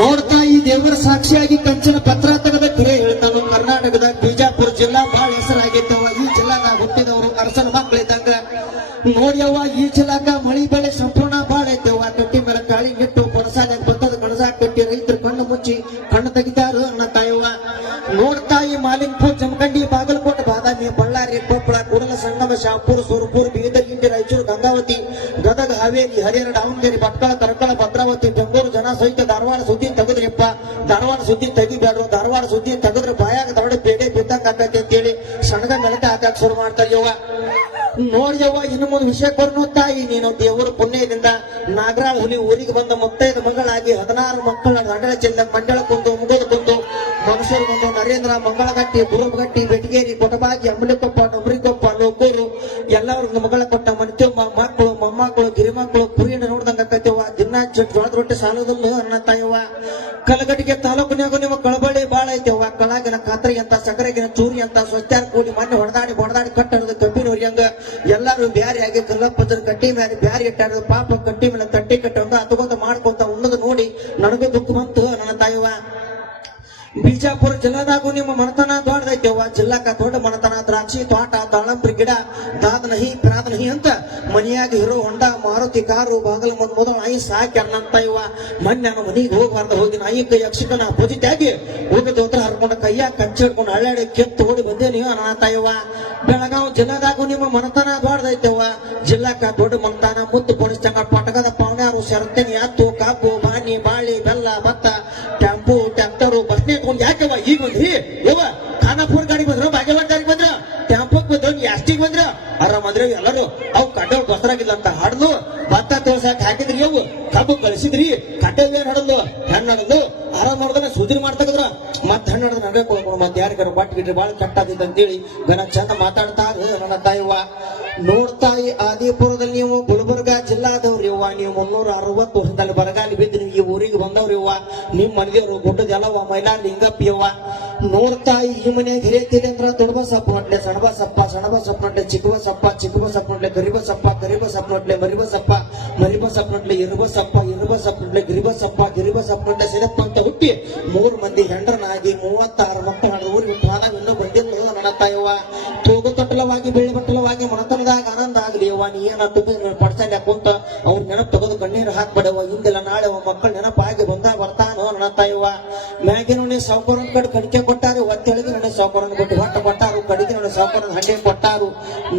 ನೋಡ್ತಾ ಈ ದೇವರ ಸಾಕ್ಷಿಯಾಗಿ ಕಂಚಿನ ಪತ್ರ ತೆಗೆದ ಕಿರೆ ಹೇಳ್ತಾನು. ಕರ್ನಾಟಕದ ಬಿಜಾಪುರ ಜಿಲ್ಲಾ ಬಹಳ ಹೆಸರಾಗಿದ್ದವ. ಈ ಜಿಲ್ಲಾದಾಗ ಹುಟ್ಟಿದವರು ಅರಸನ ಮಕ್ಕಳಿದ್ದಂಗ ನೋಡ್ಯವ್ವ. ಈ ಜಿಲ್ಲಾಕ ಮಳಿ ಬೆಳೆ ಸಂಪೂರ್ಣ ಬಾಳ ಐತೆವ್ವ. ಕಟ್ಟಿ ಮೇಲೆ ಕಾಳಿ ನೆಟ್ಟು ಪಣಸಾಗ ಬತ್ತದ ಕಣಸಾಗ ಕಟ್ಟಿ ರೈತರು ಕಣ್ಣು ಮುಚ್ಚಿ ಕಣ್ಣು ತೆಗಿತಾರು ಅನ್ನ ತಾಯವ್ವ. ನೋಡ್ತಾ ಈ ಮಾಲಿಂಗಪುರ, ಜಮಖಂಡಿ, ಬಾಗಲಕೋಟೆ, ಬಾದಾಮಿ, ಬಳ್ಳಾರಿ, ಕೊಪ್ಪಳ, ಕೂಡಲ ಸಂಗಮ, ಶಾಪುರ, ಸುರಪುರ, ಬೀದರ್, ಇಂಡಿ, ರಾಯಚೂರು, ಗಂಗಾವತಿ, ಗದಗ, ಹಾವೇರಿ, ಹರಿಹರ, ದಾವಣಗೆರೆ, ಭಟ್ಕಳ, ತರಕಳ, ಭದ್ರಾವತಿ, ಬೆಂಗಳೂರು ಜನ ಸಹಿತ ಧಾರವಾಡ ಸುದ್ದಿ ತೆಗೆದ್ರಿಪ್ಪ. ಧಾರವಾಡ ಸುದ್ದಿ ತೆಗಿಬ್ಯಾಡ್ರು. ಧಾರವಾಡ ಸುದ್ದಿ ತೆಗೆದ್ರೆ ಬಾಯಾಗ ದೊಡ್ಡ ಬೇಡೆ ಬಿದ್ದಂಗ ಆಕತಿ ಅಂತೇಳಿ ಸಣ್ಣಗ ಮೆಲಕ ಹಾಕಕ್ ಶುರು ಮಾಡ್ತಾರ್ಯವ್ವ. ನೋಡ್ಯವ್ವ, ಇನ್ನು ಮುಂದೆ ವಿಷಯಕ್ಕೆ ಬರ್ನು ತಾಯಿ ನೀನು ದೇವರ ಪುಣ್ಯದಿಂದ ನಾಗರಾಳ ಹುಲಿ ಊರಿಗೆ ಬಂದ ಮುತ್ತೈದ ಮಗಳಾಗಿ 16 ಮಕ್ಕಳ ನಡಳ ಚೆಲ್ಲ ಮಂಡಳ ಕುಂದು ಮುಗೋದ ಕುಂದು ಮನುಷ್ಯರು ಬಂದು ನರೇಂದ್ರ, ಮಂಗಳಗಟ್ಟಿ, ಬುರುಬಗಟ್ಟಿ, ಬೆಟಗೇರಿ, ಕೊಟಬಾಗಿ, ಅಂಬಲಿಕೊಪ್ಪ, ನಮರಿಕೊಪ್ಪ, ಲೋಕೂರು ಎಲ್ಲರಿಗೂ ಮಗಳ ಕೊಟ್ಟ ಮನ್ತ್ಯಮ್ಮ ಮಕ್ಕಳು, ಮೊಮ್ಮಕ್ಕಳು, ಗಿರಿಮಕ್ಕಳು ಕುರಿಯನ್ನ ನೋಡ್ದಂಗ ಆಕತ್ಯವ್ವ. ದಿನ ಜೋಳದ ರೊಟ್ಟಿ ಸಾಲದಲ್ಲೂ ಅನ್ನ ತಾಯವ್ವ. ಕಲಗಟ್ಟಿಗೆ ತಾಲೂಕಿನಾಗ ನಿಮ್ಮ ಕಳಬಳ್ಳಿ ಬಾಳ ಐತೆವ್ವ. ಕಳಾಗಿನ ಕಾತ್ರಿ ಅಂತ, ಸಕ್ಕರೆಗಿನ ಚೂರಿ ಅಂತ, ಸ್ವಚ್ಛಾರ ಕೂಡಿ ಮಣ್ಣು ಹೊಡೆದಾಡಿ ಬಡದಾಡಿ ಕಟ್ಟಡದ ಕಬ್ಬಿನ ಹೊರಿಯಂಗ ಎಲ್ಲಾರು ಬ್ಯಾರಿಯಾಗಿ ಕಲ್ಲಪ್ಪದ್ರ ಕಟ್ಟಿ ಮೇಲೆ ಬ್ಯಾರಿ ಇಟ್ಟಾರ. ಪಾಪ ಕಟ್ಟಿ ಮೇಲೆ ತಟ್ಟಿ ಕಟ್ಟಂಗ ಅತಗೊಂತ ಮಾಡ್ಕೊಂತ ಉಣ್ಣದು ನೋಡಿ ನನಗೂ ದುಃಖ ಬಂತು ನನ್ನ ತಾಯವ್ವ. ಬಿಜಾಪುರ ಜಿಲ್ಲಾದಾಗೂ ನಿಮ್ಮ ಮನತನ ದೊಡ್ಡದೈತೆವ್ವ. ಜಿಲ್ಲಾಕ ದೊಡ್ಡ ಮನತನ, ದ್ರಾಕ್ಷಿ ತೋಟ, ದಾಳಂಬ್ರಿ ಗಿಡ, ದಾದನಹಿ ಪ್ರಾದನಹಿ ಅಂತ ಮನಿಯಾಗ ಹಿರೋ ಹೊಂಡ, ಮಾರುತಿ ಕಾರು, ಬಾಗಲ ಮೊದಲು ನಾಯಿ ಸಾಕಿ ಅನ್ನಂತ ಇವ. ಮೊನ್ನೆ ನಾನು ಮನಿಗೆ ಹೋಗ್ಬಾರ್ದು ಹೋಗಿ ನಾಯಿ ಕೈ ಯಕ್ಷಕನ ಪೂಜಿತಾಗಿ ಹೋಗದ ಹೋತ್ರ ಹರ್ಕೊಂಡು ಕೈಯಾಗ ಕಚ್ಚಿ ಹಿಡ್ಕೊಂಡು ಹಳ್ಳಿ ಕೆತ್ತು ಓಡಿ ಬಂದೇ ನೀವು ಅನ್ನತ ಇವ. ಬೆಳಗಾವಿ ಜಿಲ್ಲಾದಾಗೂ ನಿಮ್ಮ ಮನತನ ದೊಡ್ಡದೈತೆವ್ವ. ಜಿಲ್ಲಾಕ ದೊಡ್ಡ ಮನತನ, ಮುತ್ತು ಪೊಡಿಸ್ತಂಗ, ಪಟಕದ ಪಾವನ್ಯಾರು, ಶರತ್ತನಿ, ಹತ್ತು, ಕಾಪು, ಬಾಣಿ, ಬಾಳಿ, ಬೆಲ್ಲ, ಭತ್ತ, ಟ್ಯಾಂಪು, ಟ್ಯಾಕ್ಟರು, ಬಸ್ನೇ ಯಾಕವ ಈಗ ಬಂದ್ರಿ ಯವ್ವ? ಖಾನಾಪುರ ಗಾಡಿ ಬಂದ್ರ, ಬಾಗೇವಾಡ ಗಾಡಿ ಬಂದ್ರ, ಟ್ಯಾಂಪಕ್ ಬಂದ್ರ, ಯಾಸ್ಟಿಗ್ ಬಂದ್ರ, ಆರಾಮಂದ್ರೆ ಎಲ್ಲರೂ ಅವ್ ಕಡ್ಡ ಬಸರಾಗಿಲ್ಲ ಅಂತ ಹಾಡ್ದು ಭತ್ತ ತೋರ್ಸಾಕ್ ಹಾಕಿದ್ರಿ. ಅವು ಕಬ್ಬು ಕಳಿಸಿದ್ರಿ, ಕಡ್ಡ ಏನ್ ಹಡಲು ಹೆಣ್ಣು ಹಡಲು ಆರಾಮ್ ನೋಡ್ದಾನೆ ಸುದ್ರಿ ಮಾಡ್ತಾಗದ್ರ ಮತ್ ಹೆಣ್ಣು ಹಡದ್ ನಡ್ಬೇಕು ಹೋಗ್ಕೊಂಡು ಮತ್ತೆ ಯಾರಿಗಾರ ಬಟ್ ಗಿಡ್ರಿ ಬಾಳ ಕಟ್ಟಾದಿತ್ತು ಅಂತೇಳಿ ಗನ ಚಂದ ಮಾತಾಡ್ತಾ ನನ್ನ ತಾಯಿವ್ವ. ನೋಡ್ತಾಯಿ ಆದಿಪುರದಲ್ಲಿ ನೀವು ಗುಲ್ಬರ್ಗಾ ಜಿಲ್ಲಾದವ್ರಿ ಅವ್ವ. ನೀವು 360 ವರ್ಷದಲ್ಲಿ ಬರಗಾಲಿ ಬಿದ್ದು ನೀವು ಈ ಊರಿಗೆ ಬಂದವ್ರಿ ಅವ್ವ. ನಿಮ್ ಮನೆದೇವ್ರು ಗುಡ್ಡದೆಲ್ಲವ್ವ, ಮೈಲಾರ ಲಿಂಗಪ್ಪಿ ಅವ್ವ. ನೋಡ್ತಾಯಿ ಈ ಮನೆಯಾಗ ಹಿರಿಯತಿರಿ ಅಂದ್ರ ದೊಡ್ಡಬಸಪ್ಪ ನೋಡ್ಲೆ, ಸಣಬಸಪ್ಪ, ಸಣಬಸಪ್ಪ ನೋಡ್ಲೆ, ಚಿಕ್ಕಬಸಪ್ಪ, ಚಿಕ್ಕಬಸಪ್ಪ ನೋಡ್ಲೆ, ಗರಿಬಸಪ್ಪ, ಗರಿಬಸಪ್ಪ ನೋಡ್ಲೆ, ಮರಿಬಸಪ್ಪ, ಮರಿಬಸಪ್ಪ ನೋಡ್ಲೆ, ಇರುಬಸಪ್ಪ, ಇರುಬಸಪ್ಪ ನೋಡ್ಲೆ, ಗಿರಿಬಸಪ್ಪ, ಗಿರಿಬಸಪ್ಪ ನೋಡ್ಲೆ, ಸಿರಪ್ಪ ಅಂತ ಹುಟ್ಟಿ 3 ಮಂದಿ ಹೆಂಡ್ರನಾಗಿ 36 ಮಕ್ಕಳ ಊರಿಗೆ ಪ್ರಾಣ ಇನ್ನೂ ಬಂದಿಲ್ಲ ನನ್ನ ತಾಯವ್ವ. ತೂಗು ತೊಟ್ಟಲವಾಗಿ ಬೆಳ್ಳಿ ಬಟ್ಟಲವಾಗಿ ಮನತನದಾಗ ಆನಂದ ಆಗಲಿ ಅವ್ವ. ನೀ ಏನಾಯ್ತು ಪಡ್ಸಲ್ಯ ಕುಂತ ಅವ್ರ ನೆನಪು ತಗೋದು ಕಣ್ಣೀರು ಹಾಕ್ಬೇಡವ. ಹಿಂದೆಲ್ಲ ನಾಳೆ ಮಕ್ಕಳ ನೆನಪಾಗಿ ಬಂದಾಗ ಬರ್ತಾನೋ ನನ್ನ ತಾಯವ್ವ. ಮ್ಯಾಗಿನ ಸಾವುಕಾರನ ಕಡೆ ಕಡಿಕೆ ಕೊಟ್ಟಾರು, ಒತ್ತೆಳಗಿ ನೋಡಿ ಸಾವುಕಾರನ ಕೊಟ್ಟು ಹೊಟ್ಟ ಕೊಟ್ಟಾರು, ಕಡಿಗೆ ನೋಡಿ ಸಾವುಕಾರನ ಹಂಡೆ ಕೊಟ್ಟಾರು,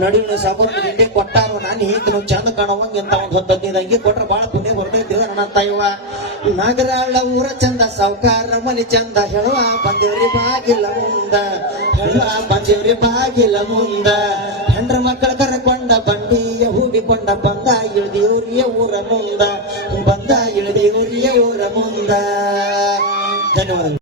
ನಡುವಿನ ಸಾವುಕಾರನ ಹಿಂಡೆ ಕೊಟ್ಟಾರು. ನಾನು ಹೇಗೆ ಚಂದ ಕಾಣುವಂಗ ಅಂತ ಒಂದ್ 10 ಅಂಗಿ ಕೊಟ್ರೆ ಬಹಳ ಪುಣ್ಯ ಬರ್ತೈತಿ ನನ್ನ ತಾಯವ್ವ. ನಾಗರಾಳ ಊರ ಚಂದ, ಸಾವುಕಾರ ಮನಿ ಚಂದ, ಹೇಳುವ ಬಂದೇವ್ರಿ ಬಾಗಿಲ ಮುಂದ, ಹೇಳುವ ಬಂದೇವ್ರಿ ಬಾಗಿಲ ಮುಂದ. ಹೆಂಡ್ರ ಮಕ್ಕಳ ಕರಕೊಂಡ ಬಂಡಿಯ ಹೂಡಿಕೊಂಡ ಬಂದ ಇಳಿದೇವ್ರಿಯ ಊರ ಮುಂದ, ಬಂದ ಇಳಿದೇವ್ರಿಯ ಊರ ಮುಂದ. ಧನ್ಯವಾದ.